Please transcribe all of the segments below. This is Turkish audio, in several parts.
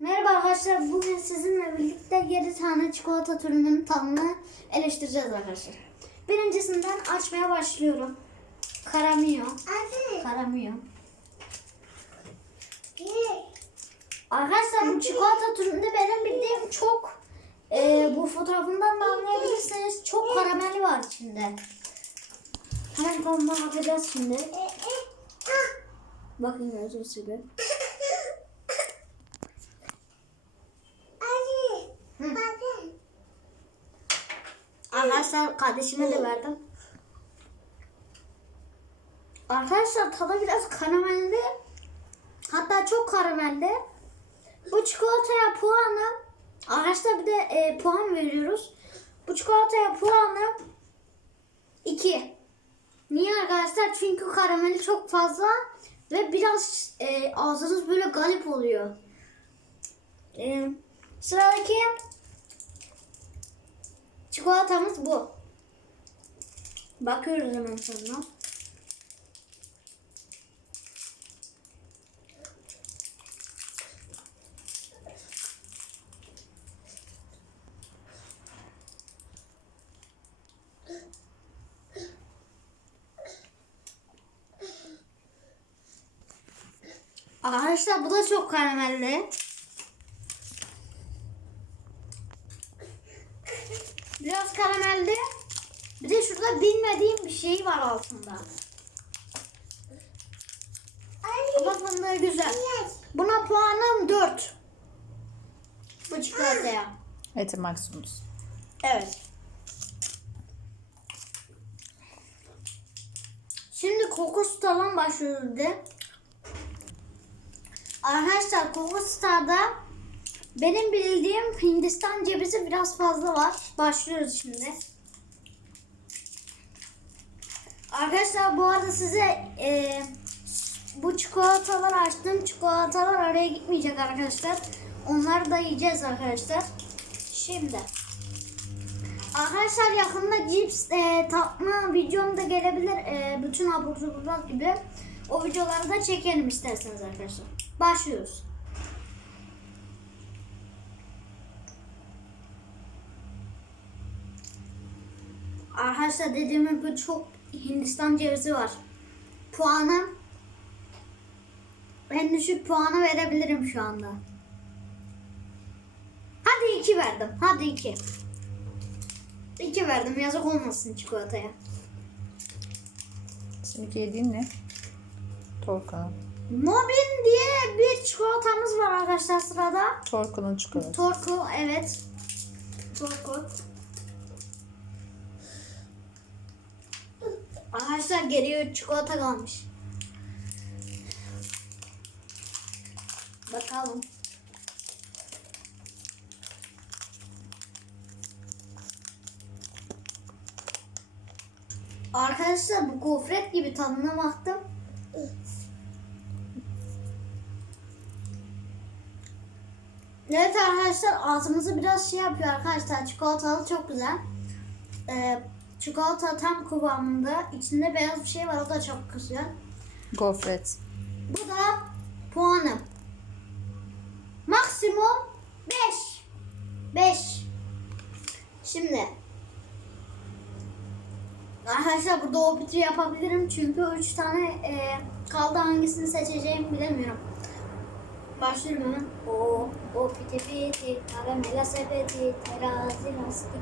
Merhaba arkadaşlar. Bugün sizinle birlikte 7 tane çikolata türünün tadını eleştireceğiz arkadaşlar. Birincisinden açmaya başlıyorum. Karamio. Karamio. Arkadaşlar bu çikolata türünde benim bildiğim çok e, bu fotoğrafından da anlayabilirsiniz. Çok karameli var içinde. Hemen tadına bakacağız şimdi. E, e. Ah. Bakın özür dilerim. Arkadaşlar kardeşime de verdim. Arkadaşlar tadı biraz karamelli. Hatta çok karamelli. Bu çikolataya puanı arkadaşlar bir de e, puan veriyoruz. Bu çikolataya puanı 2. Niye arkadaşlar? Çünkü karameli çok fazla ve biraz e, ağzınız böyle galip oluyor. E, sıradaki Çikolatamız bu. Bakıyoruz hemen sonra. Arkadaşlar bu da çok karamelli. Karamelli. Bir de şurada bilmediğim bir şey var altında. Anne. Ama güzel. Buna puanım 4. Bu çikolataya. Eti Maximus. Evet. Şimdi Kokostar'dan başlıyoruz bir de. Arkadaşlar Kokostar'da benim bildiğim Hindistan cevizi biraz fazla var. Başlıyoruz şimdi. Arkadaşlar bu arada size e, bu çikolataları açtım. Çikolatalar araya gitmeyecek arkadaşlar. Onları da yiyeceğiz arkadaşlar. Şimdi. Arkadaşlar yakında cips e, tatma videom da gelebilir. E, bütün abur cuburlar gibi. O videoları da çekelim isterseniz arkadaşlar. Başlıyoruz. Arkadaşlar dediğim gibi çok Hindistan cevizi var. Puanım en düşük puanı verebilirim şu anda. Hadi iki verdim. Hadi iki. İki verdim. Yazık olmasın çikolataya. Şimdi yediğin ne? Torkunun. Nobin diye bir çikolatamız var arkadaşlar sırada. Torkunun çikolatası. Torku evet. Torku. Arkadaşlar geriye çikolata kalmış. Bakalım. Arkadaşlar bu gofret gibi tadına baktım. Evet arkadaşlar ağzımızı biraz şey yapıyor arkadaşlar. Çikolatalı çok güzel. Ee, çikolata tam kıvamında. İçinde beyaz bir şey var o da çok güzel. Gofret. Bu da puanım. Maksimum 5. 5. Şimdi Arkadaşlar burada o bitri yapabilirim çünkü 3 tane e, kaldı hangisini seçeceğimi bilemiyorum. Başlıyorum hemen. O, o piti piti, karamela sepeti, terazi lastik.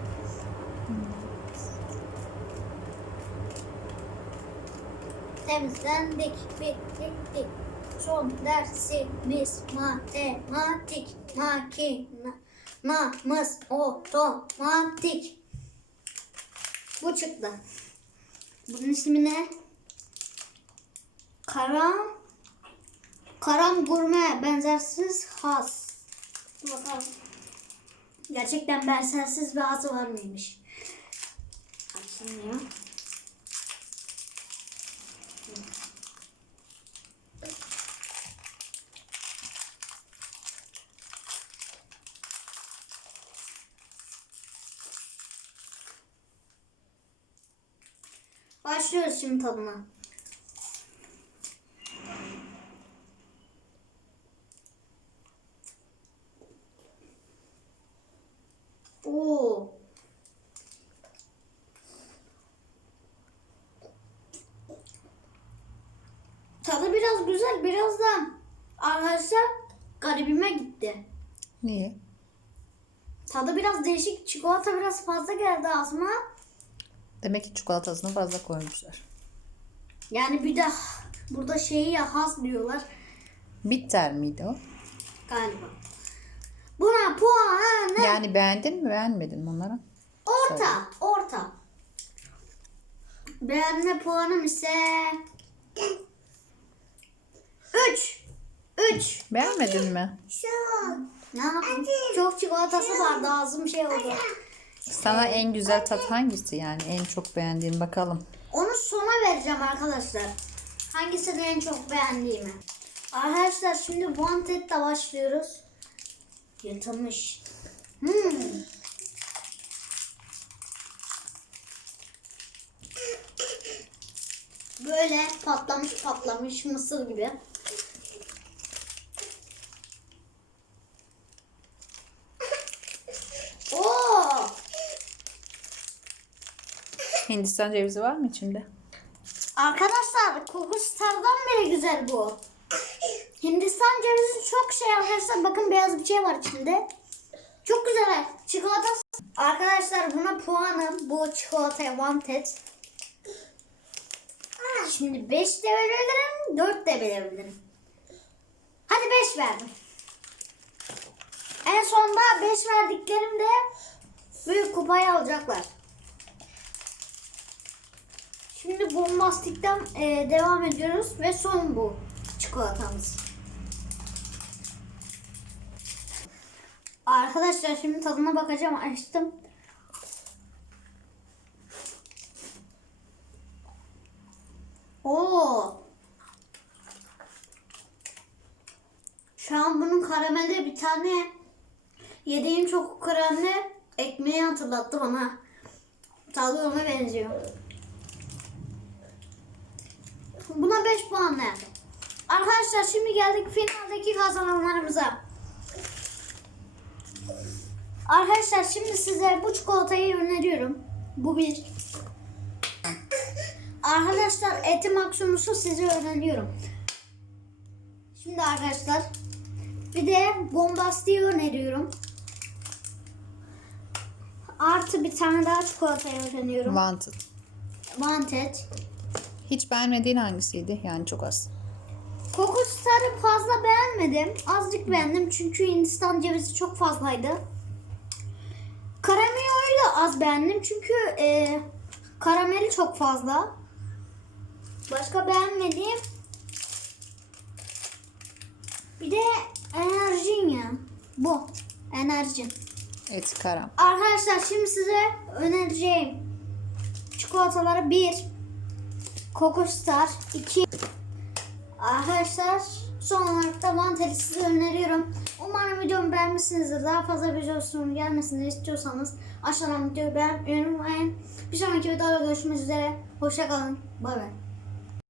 Temizlendik, bittik. Son dersimiz matematik, makinamız otomatik. Bu çıktı. Bunun ismi ne? Karam Karam gurme benzersiz has. Bakalım. Gerçekten benzersiz bir hazı var mıymış? Açılmıyor. Başlıyoruz şimdi tadına. Oo. Tadı biraz güzel, biraz da arkadaşlar garibime gitti. Niye? Tadı biraz değişik, çikolata biraz fazla geldi ağzıma. Demek ki çikolatasını fazla koymuşlar. Yani bir de burada şeyi ya has diyorlar Bitter miydi o? galiba. Buna puan Yani beğendin mi beğenmedin mi onlara? orta, orta. Beğenme puanım ise 3. 3. Beğenmedin mi? Şu. Ne yapayım? Çok çikolatası vardı ağzım şey oldu. Sana en güzel tat hangisi yani? En çok beğendiğin bakalım. Onu sona vereceğim arkadaşlar. Hangisini en çok beğendiğimi. Arkadaşlar şimdi Wanted'da başlıyoruz. Yatılmış. Hmm. Böyle patlamış patlamış mısır gibi. Oo! Hindistan cevizi var mı içinde? Arkadaşlar koku stardan bile güzel bu. Hindistan cevizi çok şey arkadaşlar. Bakın beyaz bir şey var içinde. Çok güzel. Çikolata. Arkadaşlar buna puanım bu çikolataya wanted. Şimdi 5 de verebilirim, 4 de verebilirim. Hadi 5 verdim. En sonunda 5 verdiklerimde büyük kupayı alacaklar. Şimdi bombastikten e, devam ediyoruz ve son bu çikolatamız. Arkadaşlar şimdi tadına bakacağım. Açtım. Oo. Şu an bunun karamelde bir tane yediğim çok kremli ekmeği hatırlattı bana. Tadı ona benziyor. Buna 5 puan verdim. Arkadaşlar şimdi geldik finaldeki kazananlarımıza. Arkadaşlar şimdi size bu çikolatayı öneriyorum. Bu bir. Arkadaşlar eti maksimusu size öneriyorum. Şimdi arkadaşlar bir de bombastiği öneriyorum. Artı bir tane daha çikolatayı öneriyorum. Wanted. Wanted. Hiç beğenmediğin hangisiydi? Yani çok az. Koku starı fazla beğenmedim. Azıcık beğendim çünkü Hindistan cevizi çok fazlaydı. Karamelli de az beğendim çünkü e, karameli çok fazla. Başka beğenmediğim bir de enerjin ya. Bu. Enerjin. Eti karam. Arkadaşlar şimdi size önereceğim çikolataları 1 Coco Star 2 Arkadaşlar son olarak da Vantel'i size öneriyorum. Umarım videomu beğenmişsinizdir. Daha fazla videosunun gelmesini istiyorsanız aşağıdan videoyu beğenmeyi unutmayın. Bir sonraki videoda görüşmek üzere. Hoşçakalın. Bay bay.